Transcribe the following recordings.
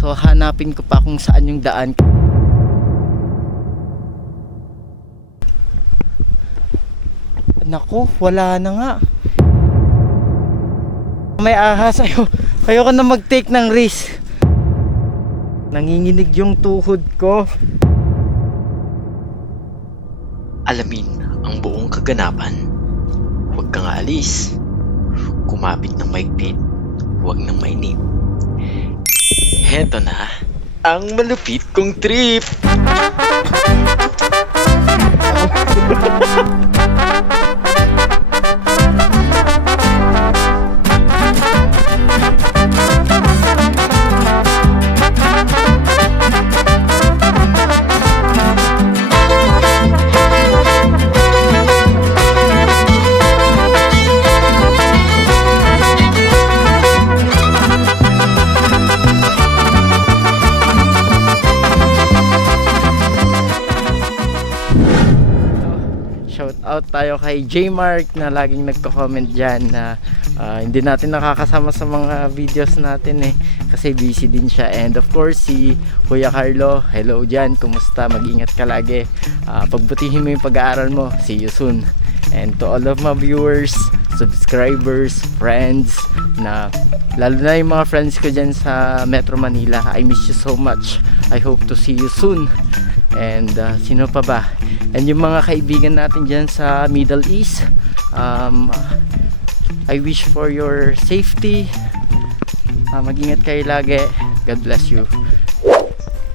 So hanapin ko pa kung saan yung daan. Naku, wala na nga. May ahas. Ayoko na mag-take ng risk. Nanginginig yung tuhod ko. Alamin ang buong kaganapan. Huwag kang aalis. Kumapit ng maigpit. Huwag nang mainip. Heto na ang malupit kong trip. Shout out tayo kay J-Mark na laging nagko-comment dyan na hindi natin nakakasama sa mga videos natin kasi busy din siya. And of course si Kuya Carlo, hello dyan, kumusta? Mag-ingat ka lagi, pagbutihin mo yung pag-aaral mo. See you soon. And to all of my viewers, subscribers, friends, na lalo na yung mga friends ko dyan sa Metro Manila, I miss you so much. I hope to see you soon. And sino pa ba? And yung mga kaibigan natin dyan sa Middle East, I wish for your safety. Mag-ingat kayo lagi. God bless you.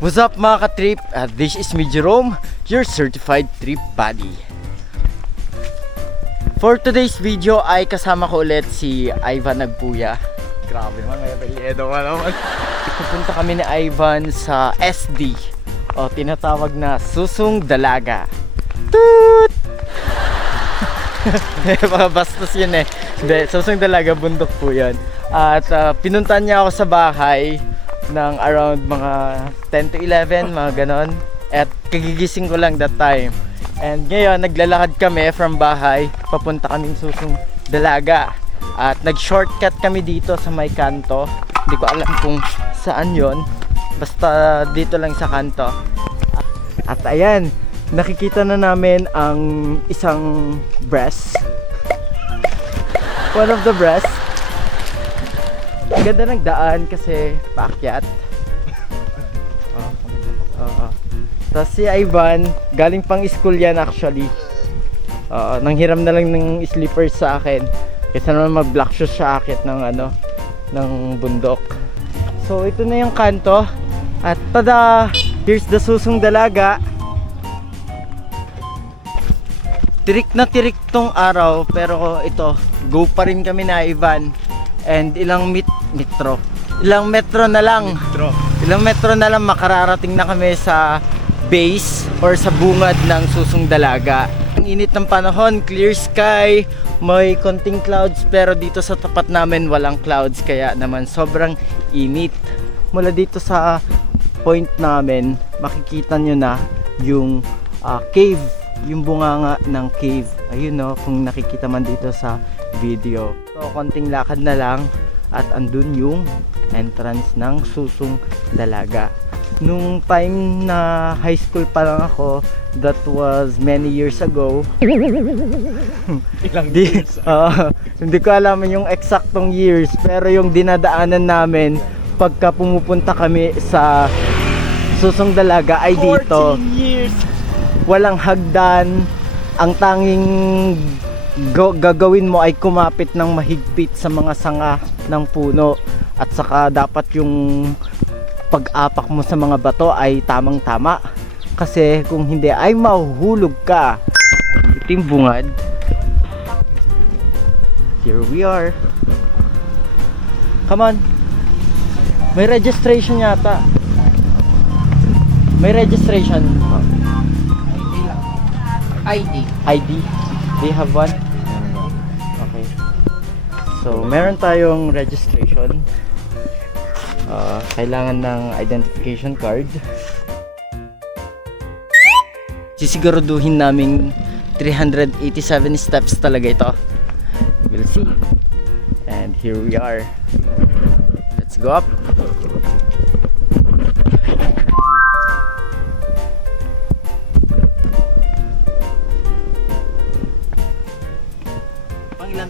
What's up mga ka-trip? This is me Jerome, your certified trip buddy. For today's video ay kasama ko ulit si Ivan Nagpuya. Grabe man, may apelyido ka naman. Pupunta kami ni Ivan sa SD, o tinatawag na Susung Dalaga. Toot! Mga bastos yun Hindi, Susung Dalaga, bundok po yun. At pinuntan niya ako sa bahay ng around mga 10 to 11, mga ganon. At kagigising ko lang that time. And ngayon, naglalakad kami from bahay, papunta kaming Susung Dalaga. At nag-shortcut kami dito sa may kanto. Hindi ko alam kung saan yon. Basta dito lang sa kanto. At ayan, nakikita na namin ang isang breast. One of the breasts. Ganda ng daan kasi paakyat. Tapos si Ivan, galing pang school yan actually. Nanghiram na lang ng slippers sa akin. Kaysa naman mag-black shoes sa akit ng ng bundok. So ito na yung kanto. At tada! Here's the Susung Dalaga. Tirik na tirik tong araw, pero ito, go pa rin kami na Ivan. And ilang metro na lang. Ilang metro na lang makararating na kami sa base or sa bungad ng Susung Dalaga. Ang init ng panahon, clear sky, may konting clouds, pero dito sa tapat namin walang clouds, kaya naman sobrang init. Mula dito sa point namin, makikita nyo na yung cave, yung bunganga ng cave. Ayun kung nakikita man dito sa video. So konting lakad na lang at andun yung entrance ng Susung Dalaga. Nung time na high school pa lang ako, that was many years ago. Ilang years? Hindi ko alam yung eksaktong years, pero yung dinadaanan namin pagka pumupunta kami sa Susung Dalaga ay dito. 14 years! Walang hagdan. Ang tanging gagawin mo ay kumapit ng mahigpit sa mga sanga ng puno. At saka dapat yung pag-apak mo sa mga bato ay tamang tama, kasi kung hindi ay mahuhulog ka. Ito yung bungad. Here we are. Come on. May registration yata. May registration. ID. Do you have one? Okay. So meron tayong registration. Kailangan ng identification card. Sisiguraduhin naming 387 steps talaga ito. We'll see. And here we are. Let's go up.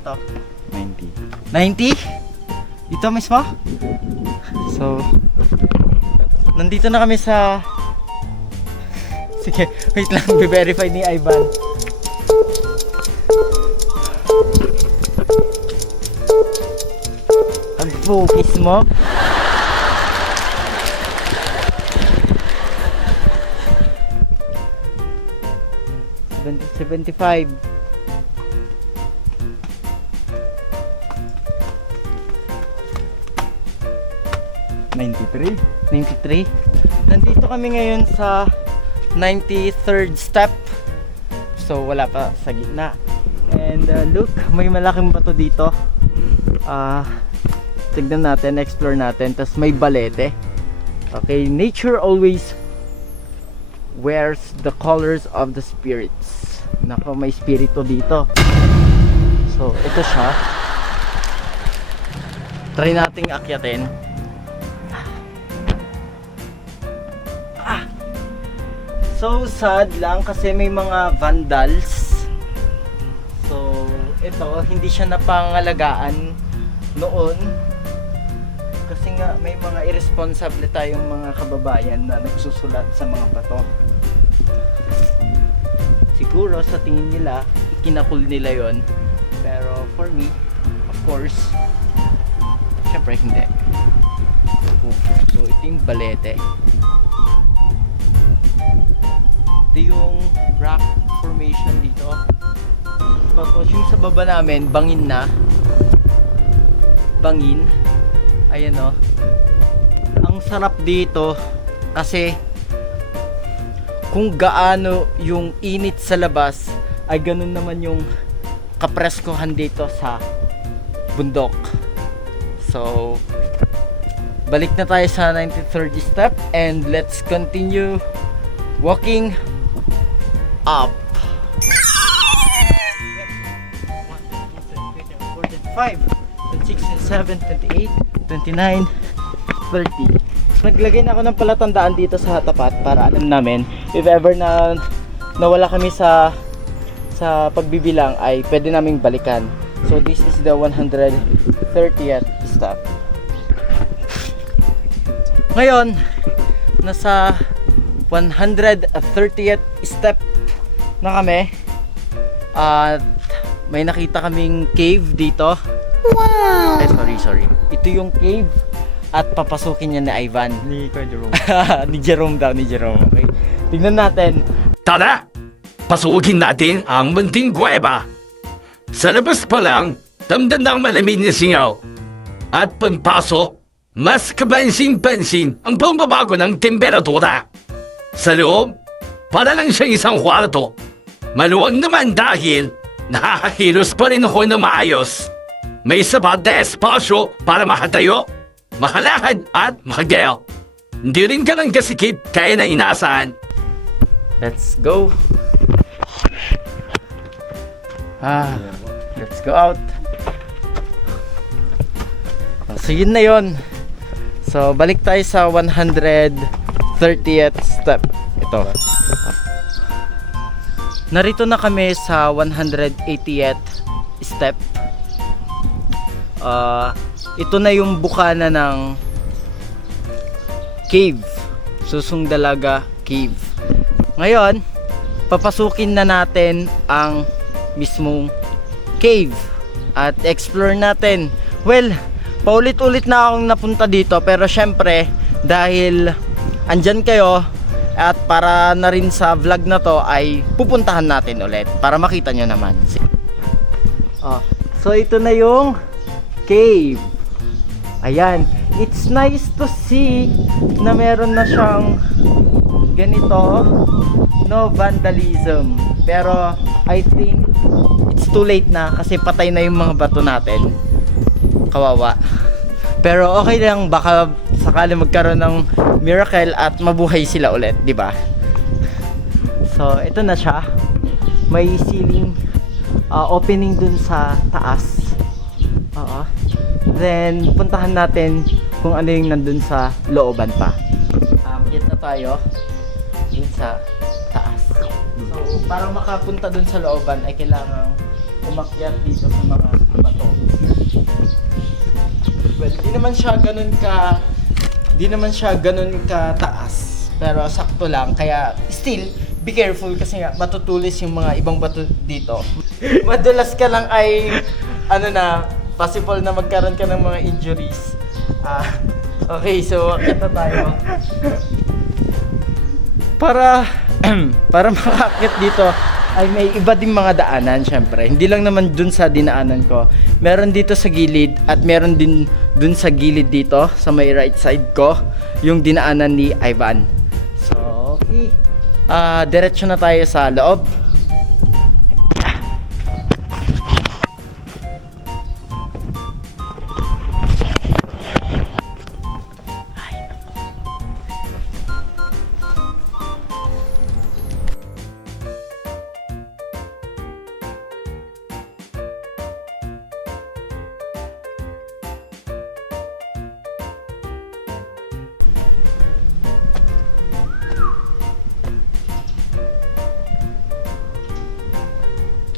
to? 90. 90? Dito mismo? So, nandito na kami sa... Sige, wait lang, be-verify ni Ivan. Ang focus mo. $75. 93. Nandito kami ngayon sa 93rd step. So wala pa sa gitna. And look, may malaking bato dito. Tignan natin, explore natin. Tapos may balete. Okay, nature always wears the colors of the spirits. Nako, may spirito dito. So ito siya. Try nating akyatin. So sad lang kasi may mga vandals. So ito, hindi siya napangalagaan noon. Kasi nga may mga irresponsible tayong mga kababayan na nagsusulat sa mga bato. Siguro sa tingin nila, ikinakul nila yon. Pero for me, of course, syempre hindi. So ito yung balete. Ito yung rock formation dito. Tapos yung sa baba namin, bangin na. Bangin. Ayan o. Ang sarap dito kasi kung gaano yung init sa labas ay ganun naman yung kapreskohan dito sa bundok. So balik na tayo sa 93rd step and let's continue walking up. 5, 26, 27, 28, 29, 30. Naglagay na ako ng palatandaan dito sa tapat para alam namin if ever na nawala kami sa pagbibilang ay pwede naming balikan. So this is the 130th step. Ngayon, nasa 130th step na kami at may nakita kaming cave dito. Wow! Sorry. Ito yung cave at papasukin niya ni Ivan. Ni Jerome. ni Jerome daw, ni Jerome. Okay. Tingnan natin. Tara! Pasukin natin ang munting kuweba. Sa labas pa lang, damdam ng malamig na singaw. At pagpasok, mas kapansin-pansin ang pagbabago ng temperatura. Sa loob, para lang siyang isang kwarto. Maluwag naman dahil nakakakilos pa rin ako ng maayos. May sapat na espasyo para makatayo, makalakad at makagel. Hindi rin ka lang kasikip kaya na inaasahan. Let's go. Let's go out. So yun na yun. So balik tayo sa 130th step. Ito. Narito na kami sa 180th step. Ito na yung bukana ng cave. Susung Dalaga Cave. Ngayon, papasukin na natin ang mismong cave at explore natin. Well, paulit-ulit na akong napunta dito pero syempre dahil andyan kayo at para na rin sa vlog na to ay pupuntahan natin ulit para makita nyo naman. So ito na yung cave. Ayan, it's nice to see na meron na siyang ganito, no vandalism. Pero I think it's too late na kasi patay na yung mga bato natin. Kawawa. Pero okay lang, baka sakali magkaroon ng miracle at mabuhay sila ulit, di ba? So ito na siya. May ceiling opening dun sa taas. Then puntahan natin kung ano yung nandun sa looban pa. Akyat na tayo dun sa taas. So para makapunta dun sa looban ay kailangan umakyat dito sa mga Well, di naman siya ganun ka taas. Pero sakto lang. Kaya still, be careful kasi nga matutulis yung mga ibang bato dito. Madalas ka lang ay possible na magkaroon ka ng mga injuries. Okay, so kita tayo. Para makakit dito ay may iba ding mga daanan syempre. Hindi lang naman dun sa dinaanan ko. Meron dito sa gilid at meron din dun sa gilid dito sa may right side ko yung dinaanan ni Ivan. So, okay. Diretso na tayo sa loob.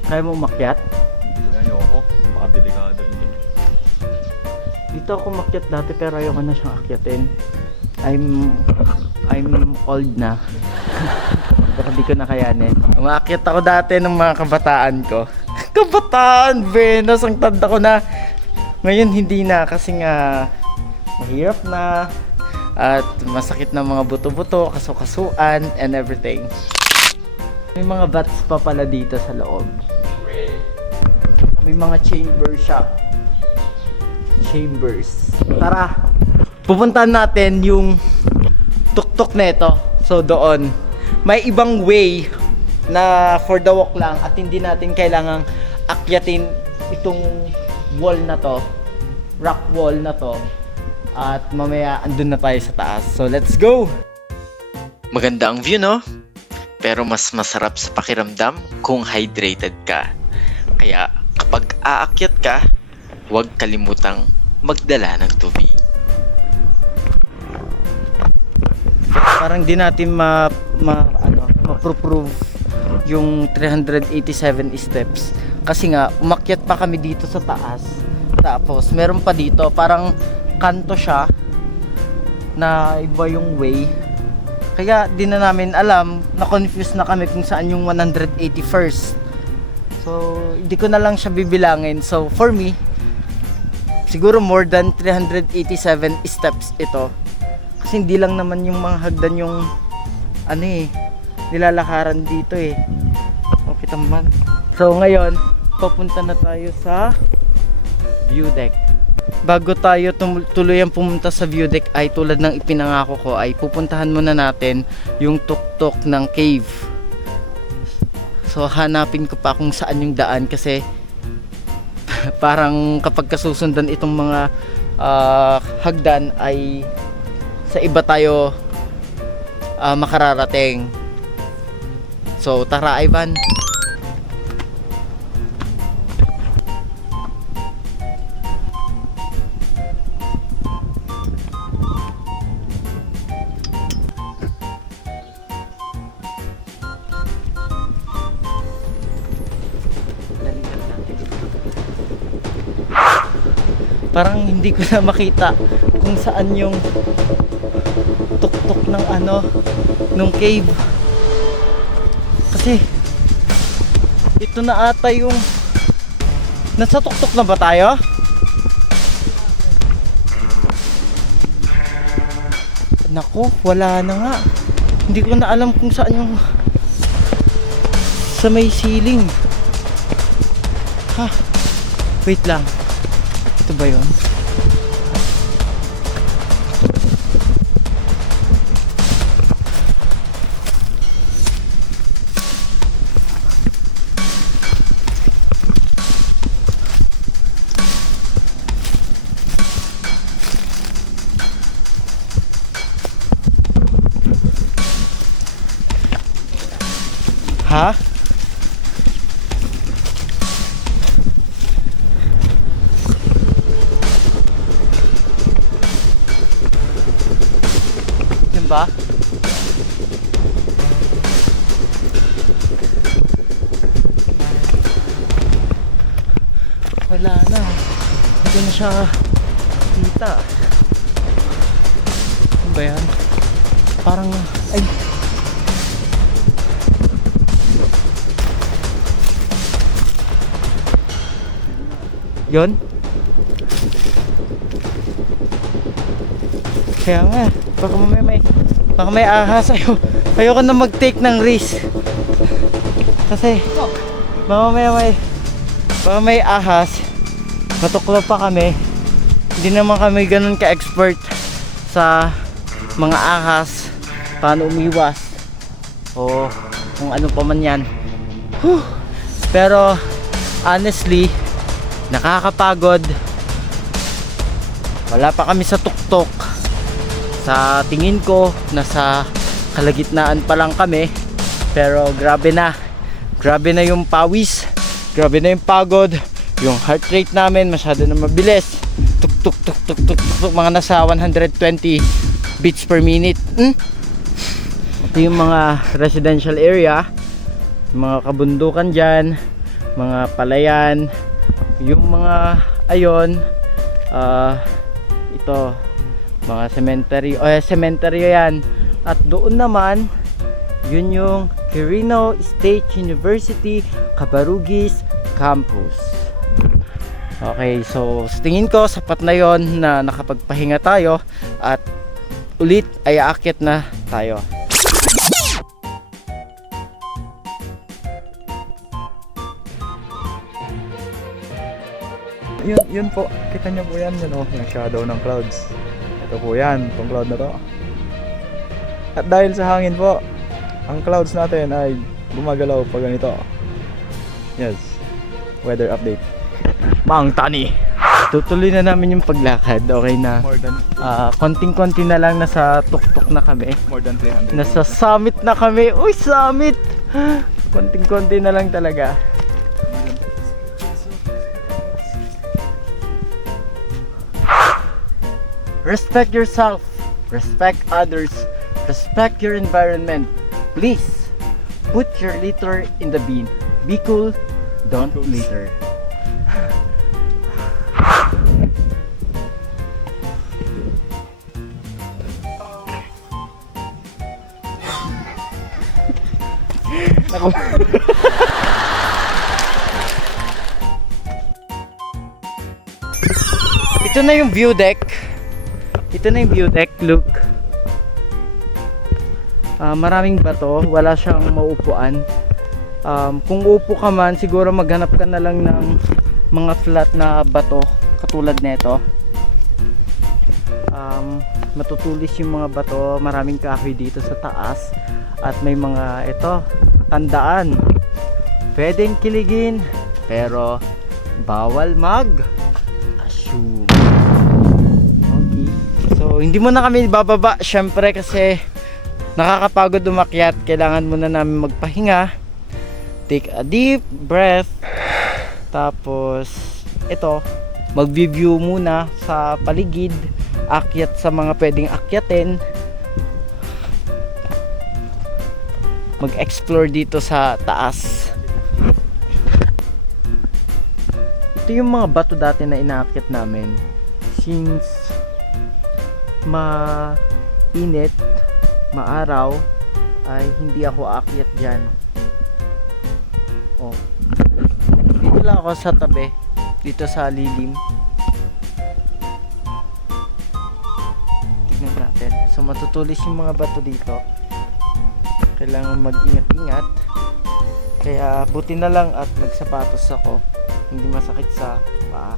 Kaya mo umakyat? Ayoko, baka delikado rin. Dito ako umakyat dati pero ayoko na siyang akyatin. I'm old na. Pero di ko na kayanin. Umakyat ako dati ng mga kabataan ko. Kabataan! Venus! Ang tanda ko na. Ngayon hindi na kasi nga mahirap na. At masakit na mga buto-buto, kaso-kasuan, and everything. May mga bats pa pala dito sa loob. May mga chamber shop. Chambers. Tara! Pupuntahan natin yung tuktok neto. So doon. May ibang way na for the walk lang at hindi natin kailangang akyatin itong wall na to. Rock wall na to. At mamaya andun na tayo sa taas. So let's go! Maganda ang view, no? Pero mas masarap sa pakiramdam kung hydrated ka. Kaya kapag aakyat ka, huwag kalimutang magdala ng tubig. Parang di natin ma-prove yung 387 steps. Kasi nga, umakyat pa kami dito sa taas. Tapos, meron pa dito, parang kanto siya na iba yung way. Kaya di na namin alam, na-confuse na kami kung saan yung 181st. So, hindi ko na lang siya bibilangin. So, for me, siguro more than 387 steps ito. Kasi hindi lang naman yung mga hagdan yung nilalakaran dito eh. Okay naman. So, ngayon, papunta na tayo sa view deck. Bago tayo tuluyang pumunta sa view deck ay tulad ng ipinangako ko ay pupuntahan muna natin yung tuktok ng cave. So hanapin ko pa kung saan yung daan kasi parang kapag kasusundan itong mga hagdan ay sa iba tayo makararating. So tara Ivan. Parang hindi ko na makita kung saan yung tuktok ng nung cave. Kasi ito na ata yung nasa tuktok na ba tayo? Naku, wala na nga. Hindi ko na alam kung saan yung sa may ceiling. Wait lang. Ito ba yun? Ha? Ba? Wala na. Hindi na siya makita. Ano ba yan? Parang, ay. Yun? Kaya nga, baka may ahas. Ayoko na mag-take ng risk. Kasi, baka may ahas. Matuklaw pa kami. Hindi naman kami ganun ka-expert sa mga ahas, paano umiwas o kung ano pa man yan. Pero honestly, nakakapagod. Wala pa kami sa tuktok. Sa tingin ko, nasa kalagitnaan pa lang kami. Pero grabe na yung pawis, grabe na yung pagod, yung heart rate namin masyado na mabilis. Tuk tuk tuk tuk tuk tuk, mga nasa 120 beats per minute. Ito yung mga residential area, mga kabundukan dyan, mga palayan, yung mga ayon, ito mga cemetery yan. At doon naman, yun yung Quirino State University Cabarugis Campus. Okay, so sa tingin ko sapat na yon na nakapagpahinga tayo at ulit ay aakyat na tayo. Yun po, kita niyo po yan, yung shadow ng clouds. Ito po yan, itong cloud na to. At dahil sa hangin po, ang clouds natin ay gumagalaw pag ganito. Yes, weather update. Mang Tani, tutuloy na namin yung paglakad. Okay na, More than konting-konti na lang, nasa tuktok na kami. more than 300. Nasa summit na kami. Uy, summit! Konting-konti na lang talaga. Respect yourself. Respect others. Respect your environment. Please, put your litter in the bin. Be cool. Don't litter. Naku. Ito na yung view deck. Ito na yung view deck, look. Maraming bato, wala siyang maupuan. Kung upo ka man, siguro maghanap ka na lang ng mga flat na bato katulad nito. Matutulis yung mga bato, maraming kahoy dito sa taas. At may mga ito, tandaan. Pwedeng kiligin, pero bawal mag-assume. Okay. So, hindi mo na kami bababa, syempre kasi nakakapagod umakyat. Kailangan muna namin magpahinga. Take a deep breath. Tapos, ito, mag-view muna sa paligid. Akyat sa mga pwedeng akyatin. Mag-explore dito sa taas. Ito yung mga bato dati na inaakyat namin. Since mainit, maaraw, ay hindi ako aakyat dyan. Oh. Dito lang ako sa tabi. Dito sa lilim. Tignan natin. So matutulis yung mga bato dito. Kailangan mag-ingat-ingat. Kaya buti na lang at nagsapatos ako. Hindi masakit sa paa.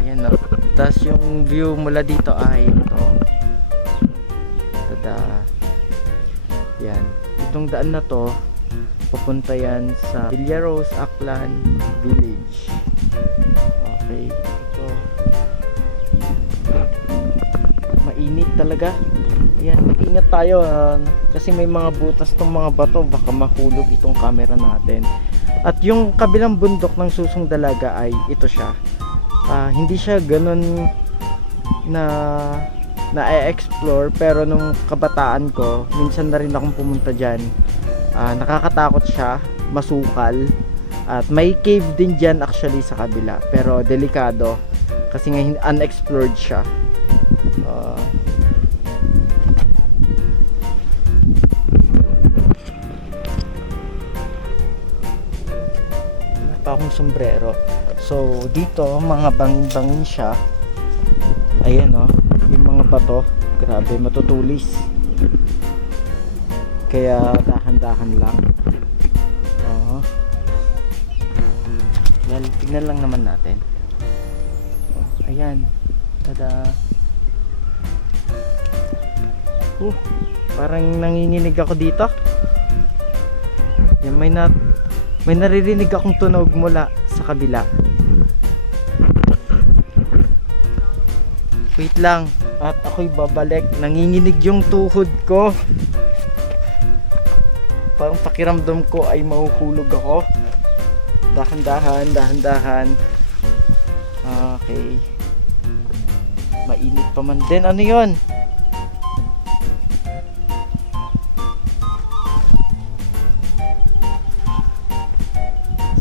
Ayan na. Tapos yung view mula dito ay ito. Tada. Yan. Itong daan na to, papunta yan sa Villaros, Aklan Village. Okay. Ito. Mainit talaga. Yan, mag-ingat tayo kasi may mga butas tong mga bato, baka mahulog itong camera natin. At yung kabilang bundok ng Susong Dalaga ay ito siya. Hindi siya ganun na-explore, pero nung kabataan ko, minsan na rin akong pumunta dyan. Nakakatakot siya, masukal, at may cave din dyan actually sa kabila, pero delikado Kasi nga unexplored siya. Wala pa akong sombrero. So dito mga bangin-bangin siya. Ayan oh, yung mga bato, grabe matutulis. Kaya dahan-dahan lang. Well, tignan lang naman natin. Ayan. Tada. Parang nanginginig ako dito. Yan, may naririnig akong tunog mula sa kabila. Wait lang. At ako'y babalik. Nanginginig yung tuhod ko. Parang pakiramdam ko ay mahuhulog ako. Dahan-dahan. Okay. Mainit pa man din. Ano yun?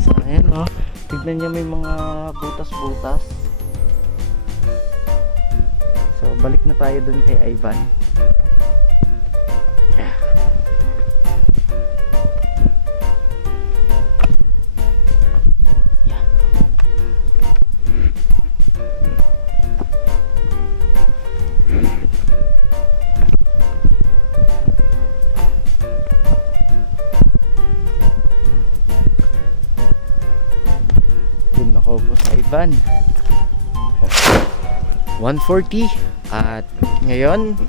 So, ayan oh. Tignan nyo may mga butas-butas. So, balik na tayo dun kay Ivan. Ivan 1:40 at ngayon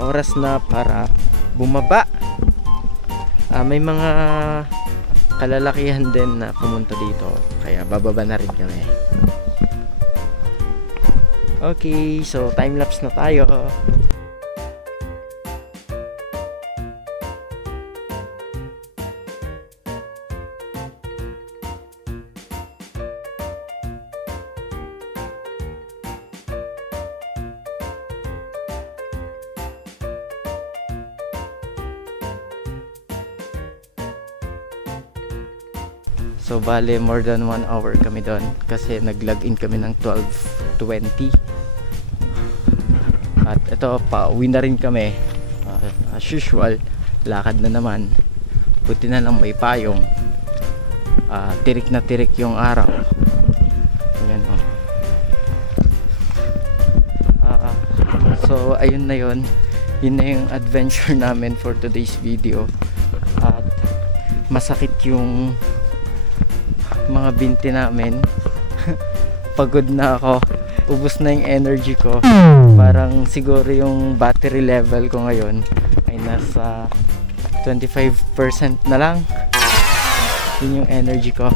oras na para bumaba. May mga kalalakihan din na pumunta dito kaya bababa na rin kami. Okay, so time lapse na tayo. So bale more than 1 hour kami doon kasi nag-log-in kami ng 12:20. At ito pauwi na rin kami. As usual, lakad na naman. Buti na lang may payong. Tirik na tirik yung araw. Ayan oh. So ayun na yun. Yun na yung adventure namin for today's video. At masakit yung mga binti namin. Pagod na ako, ubos na yung energy ko. Parang siguro yung battery level ko ngayon ay nasa 25% na lang. Yun yung energy ko.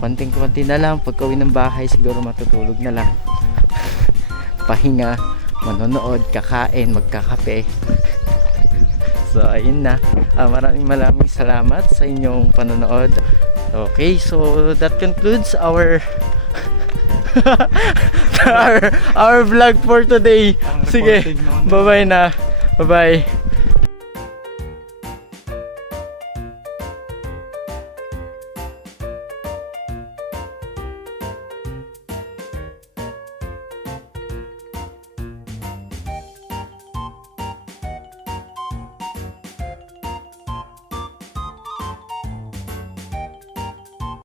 Konting-konti na lang. Pagka uwi ng bahay siguro matutulog na lang. Pahinga, manonood, kakain, magkakape. So ayun na. Maraming salamat sa inyong panonood. Okay, so that concludes our our vlog for today. Sige, bye-bye na. Bye-bye.